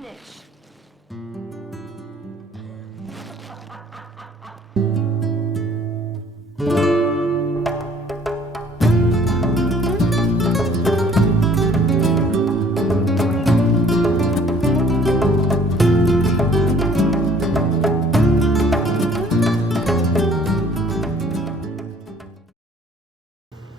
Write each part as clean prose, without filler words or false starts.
spinach.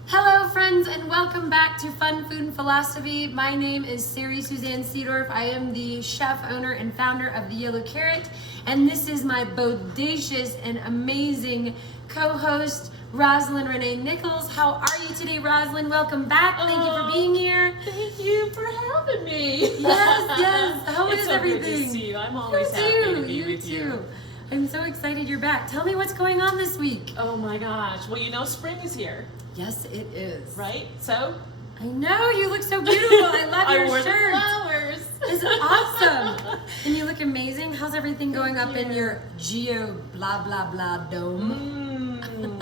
Hello friends and welcome back to Fun Food and Philosophy. My name is Sari Suzanne Seedorf. I am the chef, owner, and founder of The Yellow Carrot, and this is my bodacious and amazing co-host, Rosalind Renee Nichols. How are you today, Rosalind? Welcome back. Thank you for being here. Thank you for having me. Yes. How is it's so everything? Good to see you. I'm always happy to be with you. I'm so excited you're back. Tell me what's going on this week. Oh my gosh. Well, you know spring is here. Yes, it is. Right? So? I know, you look so beautiful. I love your wore shirt. The flowers. It's awesome. And you look amazing. How's everything going up in your geo blah blah blah dome?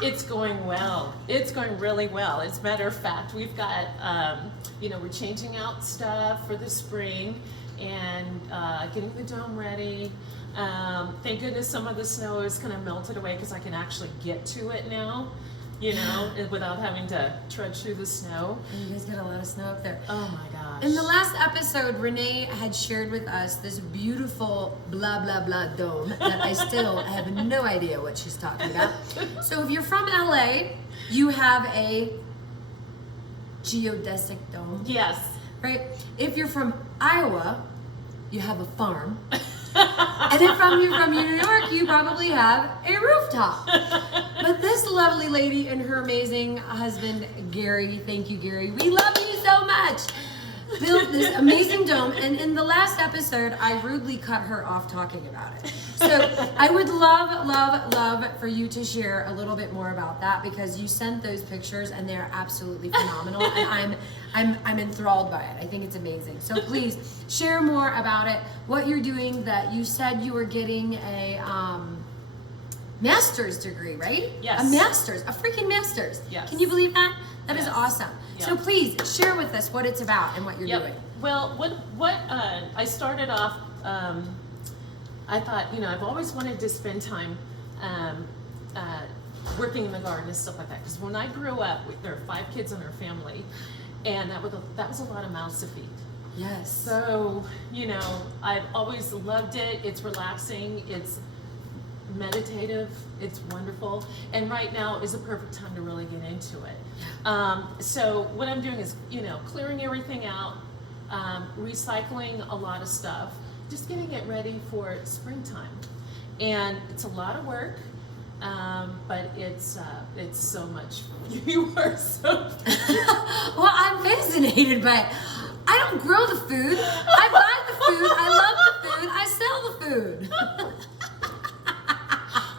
It's going well. It's going really well. As a matter of fact, we've got, we're changing out stuff for the spring and getting the dome ready. Thank goodness some of the snow is kind of melted away because I can actually get to it now, without having to trudge through the snow. And you guys got a lot of snow up there. Oh my gosh. In the last episode, Renee had shared with us this beautiful blah blah blah dome that I still have no idea what she's talking about. So if you're from LA, you have a geodesic dome. Yes. Right? If you're from Iowa, you have a farm. And if you're from New York, you probably have a rooftop. But this lovely lady and her amazing husband, Gary, thank you, Gary, we love you so much, built this amazing dome. And in the last episode, I rudely cut her off talking about it. So I would love for you to share a little bit more about that, because you sent those pictures and they're absolutely phenomenal. And I'm enthralled by it. I think it's amazing. So please share more about it. What you're doing, that you said you were getting a master's degree, right? Yes. A freaking master's. Yes. Can you believe that? That is Yes. awesome. Yep. So please share with us what it's about and what you're doing. Well, what I started off, I thought, I've always wanted to spend time working in the garden and stuff like that. Because when I grew up, there were 5 kids in our family, and that was a lot of mouths to feed. Yes. So, I've always loved it. It's relaxing. It's meditative. It's wonderful. And right now is a perfect time to really get into it. So what I'm doing is, clearing everything out, recycling a lot of stuff, just getting it ready for springtime. And it's a lot of work, but it's so much fun. You are so Well, I'm fascinated by it. I don't grow the food. I buy the food. I love the food. I sell the food.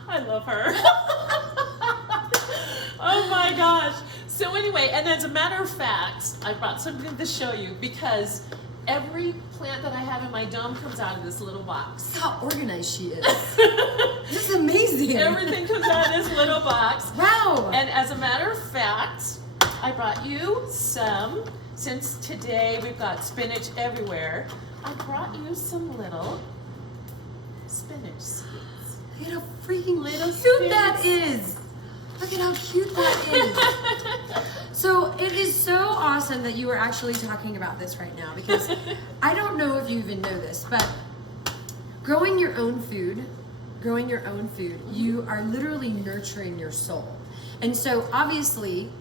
I love her. Oh my gosh. So anyway, and as a matter of fact, I brought something to show you, because every plant that I have in my dome comes out of this little box. Look how organized she is. This is amazing. Everything comes out of this little box. Wow. And as a matter of fact, I brought you some, since today we've got spinach everywhere, I brought you some little spinach seeds. Look at how freaking Little cute that spinach. is. Look at how cute that is. So it is so awesome that you are actually talking about this right now, because I don't know if you even know this, but growing your own food, you are literally nurturing your soul. And so obviously,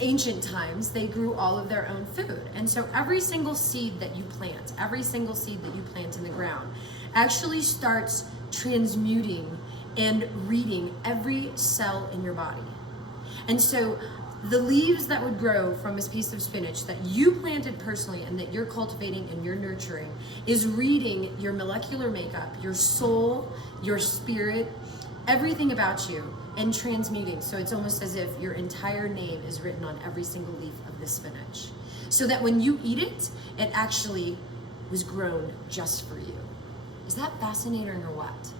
ancient times, they grew all of their own food. And so every single seed that you plant in the ground actually starts transmuting and reading every cell in your body. And so the leaves that would grow from this piece of spinach that you planted personally and that you're cultivating and you're nurturing is reading your molecular makeup, your soul, your spirit, everything about you, and transmuting. So it's almost as if your entire name is written on every single leaf of this spinach. So that when you eat it, it actually was grown just for you. Is that fascinating or what?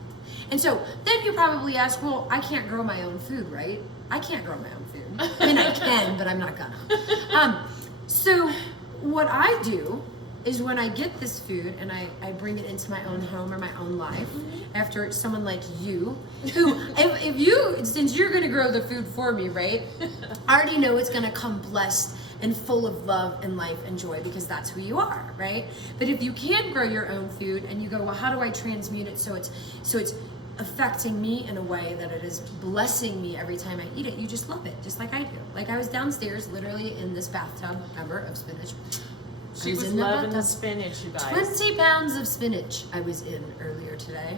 And so then you probably ask, well, I can't grow my own food, right? I can't grow my own food. I mean, I can, but I'm not gonna. So what I do is when I get this food and I bring it into my own home or my own life after someone like you, who, if you, since you're gonna grow the food for me, right? I already know it's gonna come blessed and full of love and life and joy because that's who you are, right? But if you can't grow your own food and you go, well, how do I transmute it so it's affecting me in a way that it is blessing me every time I eat it, you just love it, just like I do. Like I was downstairs literally in this bathtub, remember, of spinach. She was loving the spinach, you guys. 20 pounds of spinach I was in earlier today.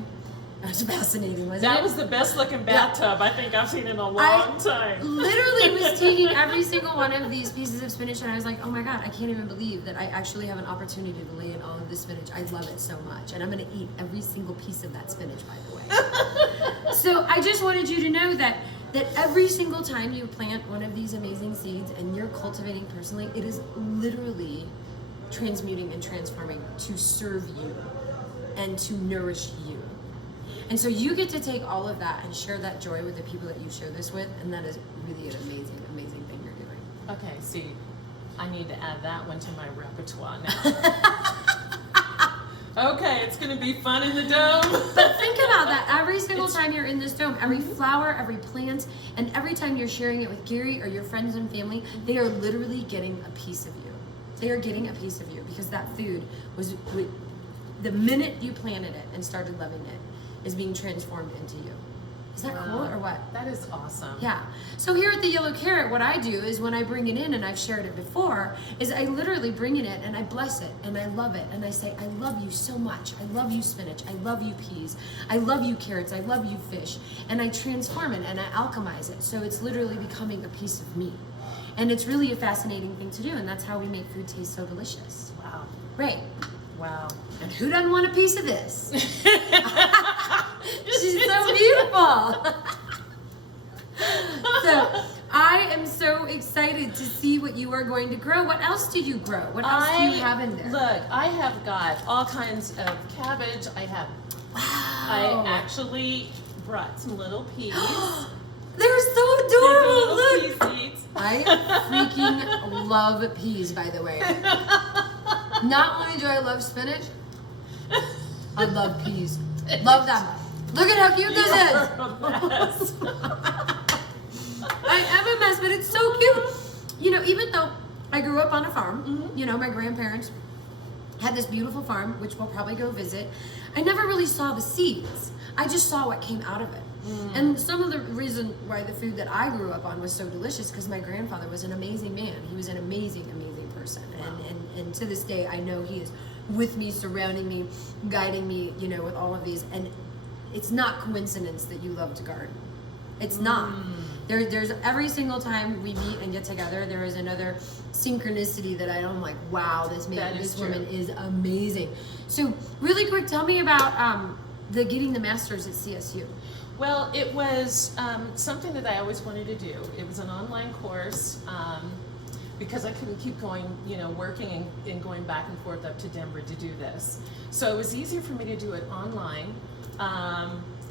That was fascinating, wasn't it? That was the best looking bathtub I think I've seen in a long time. Literally was taking every single one of these pieces of spinach and I was like, oh my God, I can't even believe that I actually have an opportunity to lay in all of this spinach. I love it so much. And I'm gonna eat every single piece of that spinach, by the way. So I just wanted you to know that every single time you plant one of these amazing seeds and you're cultivating personally, it is literally transmuting and transforming to serve you and to nourish you. And so you get to take all of that and share that joy with the people that you share this with, and that is really an amazing, amazing thing you're doing. Okay, see, I need to add that one to my repertoire now. Okay, it's gonna be fun in the dome. But think about that. Every single time you're in this dome, every flower, every plant, and every time you're sharing it with Gary or your friends and family, they are literally getting a piece of you. They are getting a piece of you because that food was, the minute you planted it and started loving it, is being transformed into you. Is that cool or what? That is awesome. Yeah. So here at the Yellow Carrot, what I do is when I bring it in, and I've shared it before, is I literally bring it in and I bless it and I love it and I say, I love you so much. I love you spinach. I love you peas. I love you carrots. I love you fish. And I transform it and I alchemize it. So it's literally becoming a piece of me. And it's really a fascinating thing to do, and that's how we make food taste so delicious. Wow. Right. Wow. And who doesn't want a piece of this? She's so beautiful. So I am so excited to see what you are going to grow. What else do you grow? What else do you have in there? Look, I have got all kinds of cabbage. I actually brought some little peas. They're so adorable. Little Look. pea seeds. I freaking love peas, by the way. Not only do I love spinach, I love peas. Love them. Look at how cute this is. I am a mess, but it's so cute. You know, even though I grew up on a farm, you know, my grandparents had this beautiful farm, which we'll probably go visit. I never really saw the seeds. I just saw what came out of it. And some of the reason why the food that I grew up on was so delicious because my grandfather was an amazing man. He was an amazing, amazing person. Wow. And to this day, I know he is with me, surrounding me, guiding me, you know, with all of these. And it's not coincidence that you love to garden. It's not. There's every single time we meet and get together, there is another synchronicity that I'm like, wow, this woman is amazing. So really quick, tell me about the getting the masters at CSU. Well, it was something that I always wanted to do. It was an online course because I couldn't keep going, you know, working and going back and forth up to Denver to do this. So it was easier for me to do it online,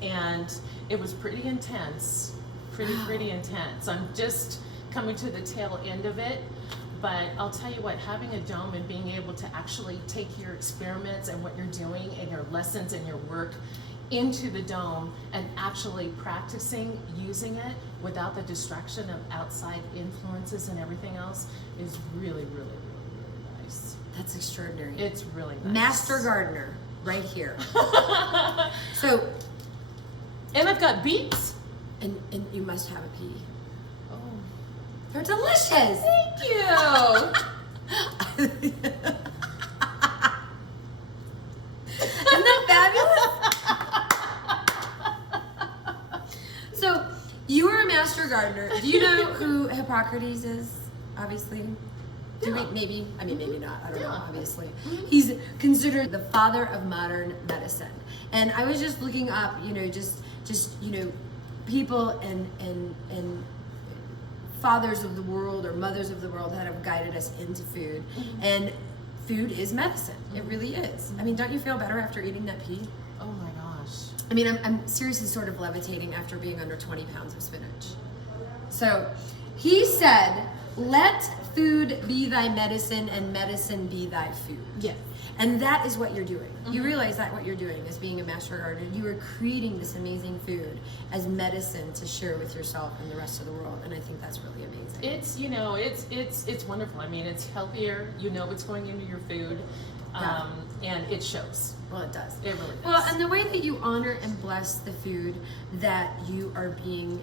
and it was pretty intense, pretty intense. I'm just coming to the tail end of it, but I'll tell you what, having a dome and being able to actually take your experiments and what you're doing and your lessons and your work into the dome and actually practicing using it without the distraction of outside influences and everything else is really, really, really, really nice. That's extraordinary. It's really nice. Master gardener, right here. So, and I've got beets. And you must have a pea. Oh, they're delicious. Thank you. Isn't that fabulous? So, you are a master gardener. Do you know who Hippocrates is? Obviously. Maybe not. I don't know, obviously. He's considered the father of modern medicine. And I was just looking up, you know, just you know, people and fathers of the world or mothers of the world that have guided us into food. And food is medicine. It really is. I mean, don't you feel better after eating that pea? Oh my gosh. I mean, I'm seriously sort of levitating after being under 20 pounds of spinach. So he said, let food be thy medicine and medicine be thy food. Yeah. And that is what you're doing. You realize that what you're doing is being a master gardener. You are creating this amazing food as medicine to share with yourself and the rest of the world. And I think that's really amazing. It's, you know, it's wonderful. I mean, it's healthier. You know what's going into your food. And it shows. Well, it does. It really does. Well, and the way that you honor and bless the food that you are being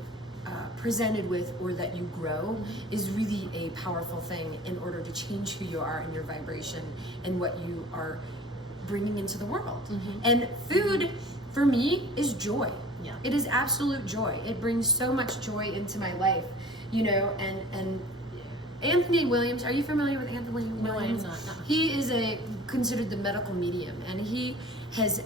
presented with or that you grow is really a powerful thing in order to change who you are and your vibration and what you are bringing into the world. And food, for me, is joy. Yeah. It is absolute joy. It brings so much joy into my life, you know, and Anthony Williams, are you familiar with Anthony Williams? No, I am not. No. He is considered the medical medium, and he has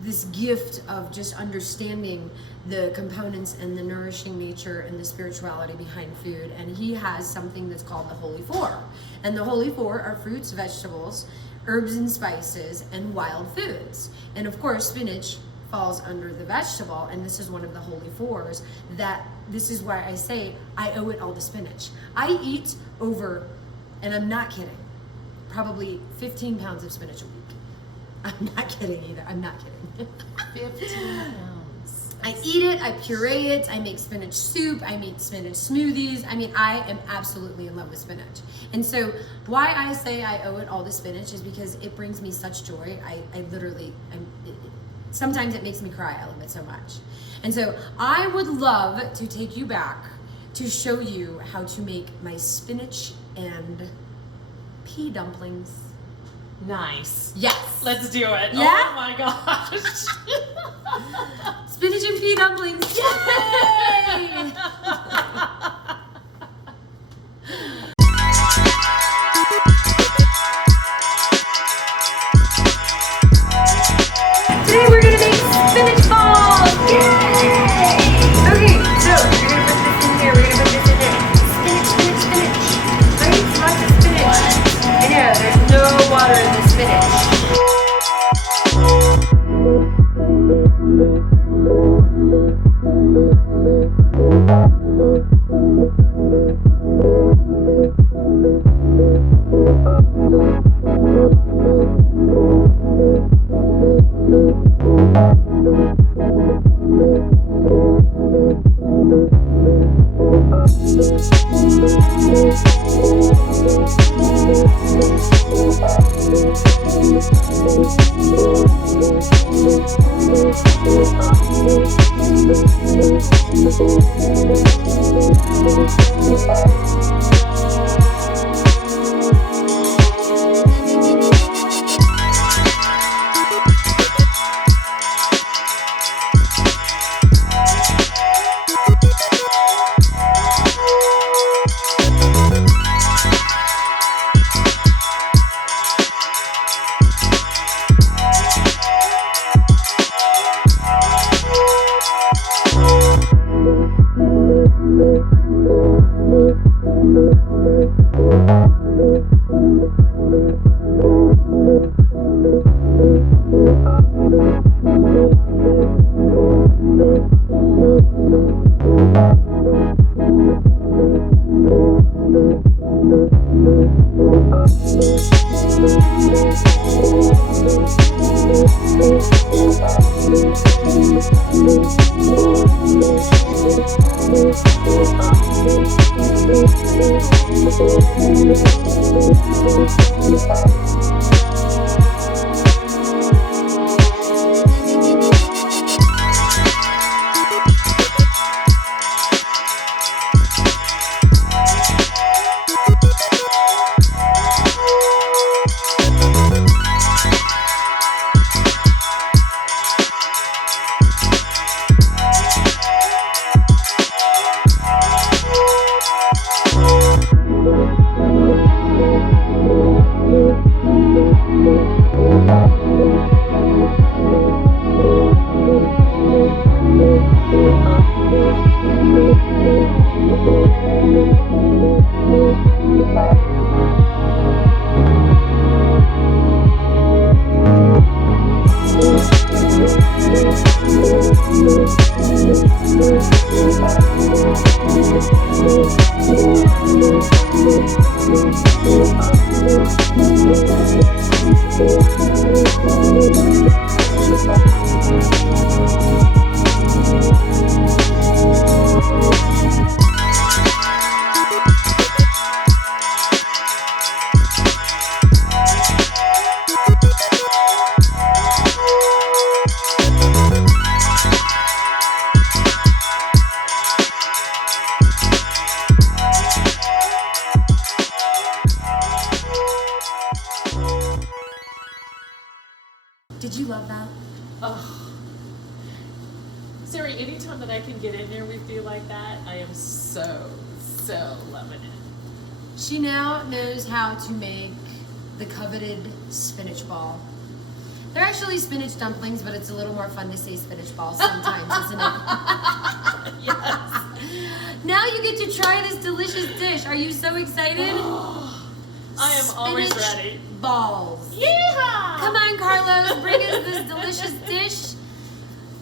this gift of just understanding the components and the nourishing nature and the spirituality behind food. And he has something that's called the Holy Four. And the Holy Four are fruits, vegetables, herbs and spices, and wild foods. And of course, spinach falls under the vegetable, and this is one of the Holy Fours. That this is why I say I owe it all to spinach. I eat over, and I'm not kidding, probably 15 pounds of spinach a week. I'm not kidding either. I'm not kidding. 15 pounds. I eat it, I puree it, I make spinach soup, I make spinach smoothies. I mean, I am absolutely in love with spinach. And so why I say I owe it all to spinach is because it brings me such joy. I literally, sometimes it makes me cry. I love it so much. And so I would love to take you back to show you how to make my spinach and pea dumplings. Nice. Yes. Let's do it. Yeah? Oh my gosh. Spinach and pea dumplings. Yay! Today we're gonna make spinach balls. Yay! Okay, so you're gonna put this in here. We're gonna put this in there. Spinach, spinach, spinach. Right? Lots of spinach. I know, there's no water in the spinach. Did you love that? Oh. Sari, anytime that I can get in there with you like that, I am so loving it. She now knows how to make the coveted spinach ball. They're actually spinach dumplings, but it's a little more fun to say spinach balls sometimes, isn't it? Yes. Now you get to try this delicious dish. Are you so excited? I am always Spinach ready. Balls. Yeehaw! Come on, Carlos, bring us this delicious dish.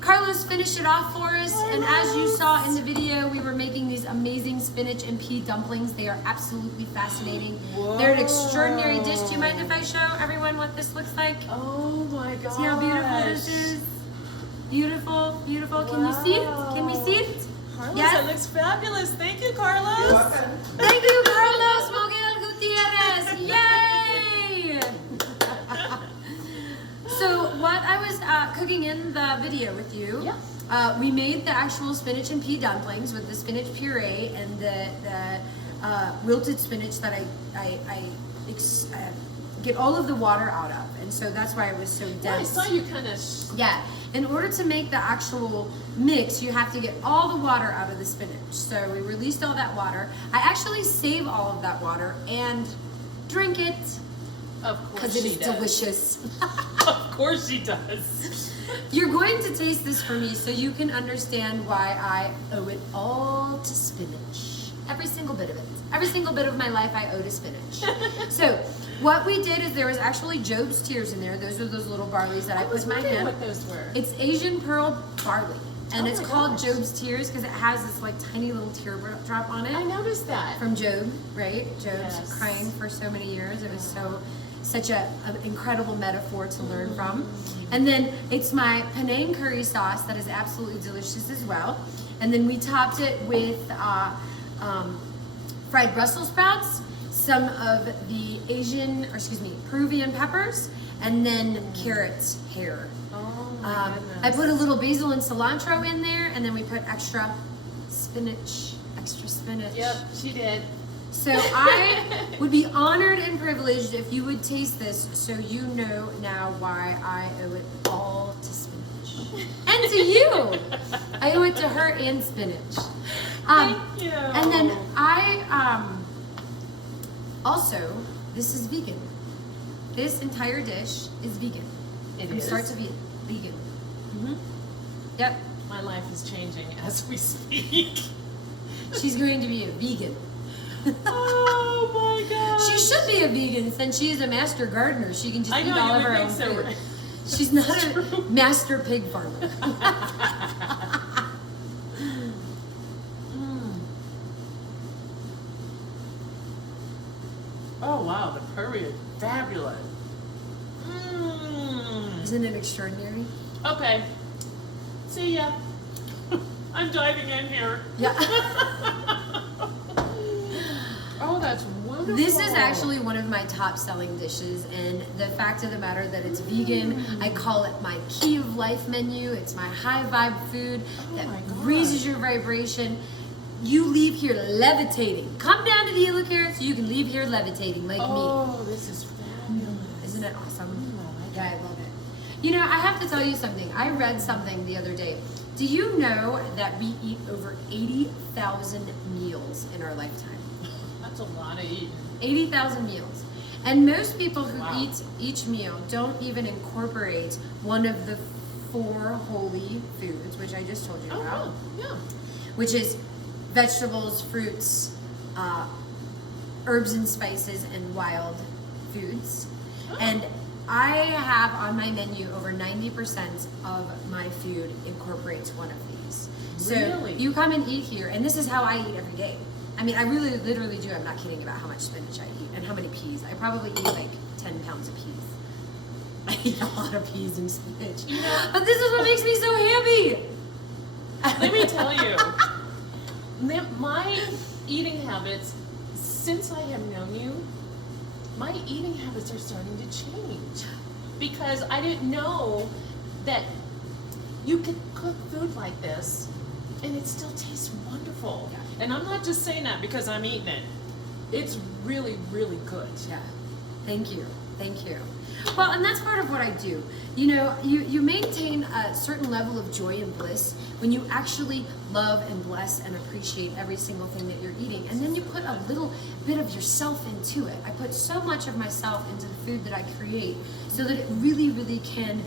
Carlos finished it off for us, and as you saw in the video, we were making these amazing spinach and pea dumplings. They are absolutely fascinating. Whoa. They're an extraordinary dish. Do you mind if I show everyone what this looks like? Oh my gosh. See how beautiful this is? Beautiful, beautiful. Can you see it? Can we see it? Carlos, Yes. that looks fabulous. Thank you, Carlos. Thank you, Carlos Moguel Gutierrez. Yay! So what I was cooking in the video with you, we made the actual spinach and pea dumplings with the spinach puree and the wilted spinach that I get all of the water out of, and so that's why it was so Yeah, I dense. saw you kind of. Yeah, in order to make the actual mix, you have to get all the water out of the spinach. So we released all that water. I actually save all of that water and drink it Of course because it she is does. delicious. Of course she does. You're going to taste this for me so you can understand why I owe it all to spinach. Every single bit of it. Every single bit of my life I owe to spinach. So what we did is there was actually Job's tears in there. Those are those little barleys that I put in my wondering hand. what those were. It's Asian pearl barley, and Oh it's my called gosh. Job's tears because it has this like tiny little teardrop on I it noticed that. from Job, right? Job's Yes. crying for so many years. It was such an incredible metaphor to learn from. And then it's my Penang curry sauce that is absolutely delicious as well. And then we topped it with fried Brussels sprouts, some of the Peruvian peppers, and then carrot hair. Oh my goodness. I put a little basil and cilantro in there, and then we put extra spinach. Yep, she did. So I would be honored and privileged if you would taste this, so you know now why I owe it all to spinach. And to you! I owe it to her and spinach. Thank you. And then also, this is vegan. This entire dish is vegan. From start to vegan. Mm-hmm. Yep. My life is changing as we speak. She's going to be a vegan. Oh my gosh. She should be a vegan since she is a master gardener. She can just I eat know, all you of would her think own so, food. right? She's not a master pig farmer. Oh wow, the curry is fabulous. Isn't it extraordinary? Okay. See ya. I'm diving in here. Yeah. Oh, that's wonderful. This is actually one of my top selling dishes, and the fact of the matter that it's vegan, I call it my key of life menu. It's my high vibe food that my God. raises your vibration. You leave here levitating. Come down to the yellow carrot so you can leave here levitating like me. Oh, this is fabulous. Isn't it awesome? I like Yeah, I love it. You know, I have to tell you something. I read something the other day. Do you know that we eat over 80,000 meals in our lifetime? That's a lot of eating. 80,000 meals. And most people who Wow. eat each meal don't even incorporate one of the 4 holy foods, which I just told you Oh, about, wow. Yeah. which is vegetables, fruits, herbs and spices, and wild foods. Oh. And I have on my menu over 90% of my food incorporates one of these. So Really? you come and eat here, and this is how I eat every day. I mean, I really, literally do. I'm not kidding about how much spinach I eat and how many peas. I probably eat like 10 pounds of peas. I eat a lot of peas and spinach. But this is what makes me so happy. Let me tell you, my eating habits, since I have known you, my eating habits are starting to change. Because I didn't know that you could cook food like this and it still tastes wonderful. Yeah. And I'm not just saying that because I'm eating it. It's really, really good. Yeah. Thank you. Thank you. Well, and that's part of what I do. You know, you maintain a certain level of joy and bliss when you actually love and bless and appreciate every single thing that you're eating. And then you put a little bit of yourself into it. I put so much of myself into the food that I create so that it really, really can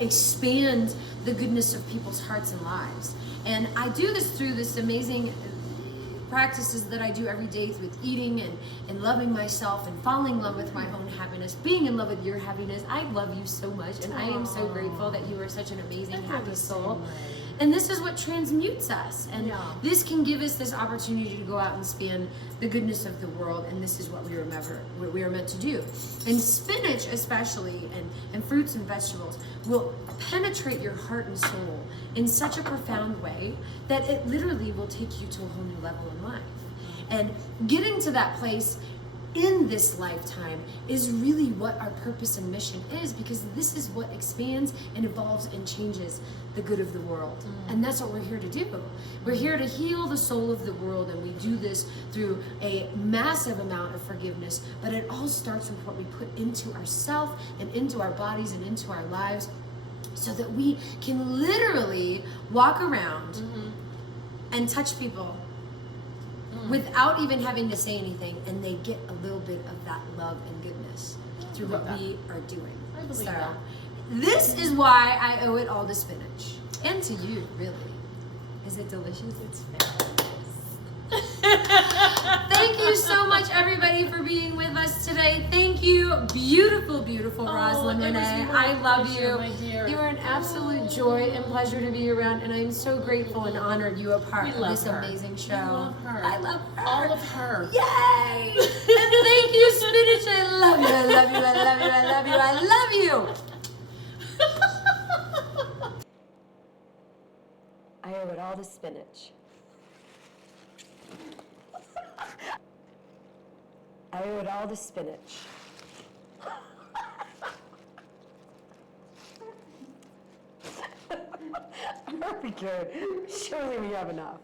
expand the goodness of people's hearts and lives. And I do this through this amazing practices that I do every day with eating and loving myself and falling in love with my own happiness, being in love with your happiness. I love you so much, and I am so grateful that you are such an amazing, happy soul. And this is what transmutes us. And this can give us this opportunity to go out and span the goodness of the world, and this is what we are meant to do. And spinach especially, and fruits and vegetables, will penetrate your heart and soul in such a profound way that it literally will take you to a whole new level in life. And getting to that place in this lifetime is really what our purpose and mission is, because this is what expands and evolves and changes the good of the world. And that's what we're here to do. We're here to heal the soul of the world, and we do this through a massive amount of forgiveness, but it all starts with what we put into ourselves and into our bodies and into our lives, so that we can literally walk around and touch people without even having to say anything, and they get a little bit of that love and goodness through what we are doing. I believe that. This is why I owe it all to spinach. And to you, really. Is it delicious? It's fabulous. Thank you so much, everybody, for being with us today. Thank you, beautiful, beautiful Rosalind it was Renee. my I love pleasure, you. my dear. You are an absolute joy and pleasure to be around, and I'm so grateful and honored you are part We of love this her. amazing show. We love her. I love her. All of her. Yay! And thank you, Spinach. I love you. I love you. I love you. I love you. I love you. I owe it all to spinach. I owe it all to spinach. Very good. Surely we have enough.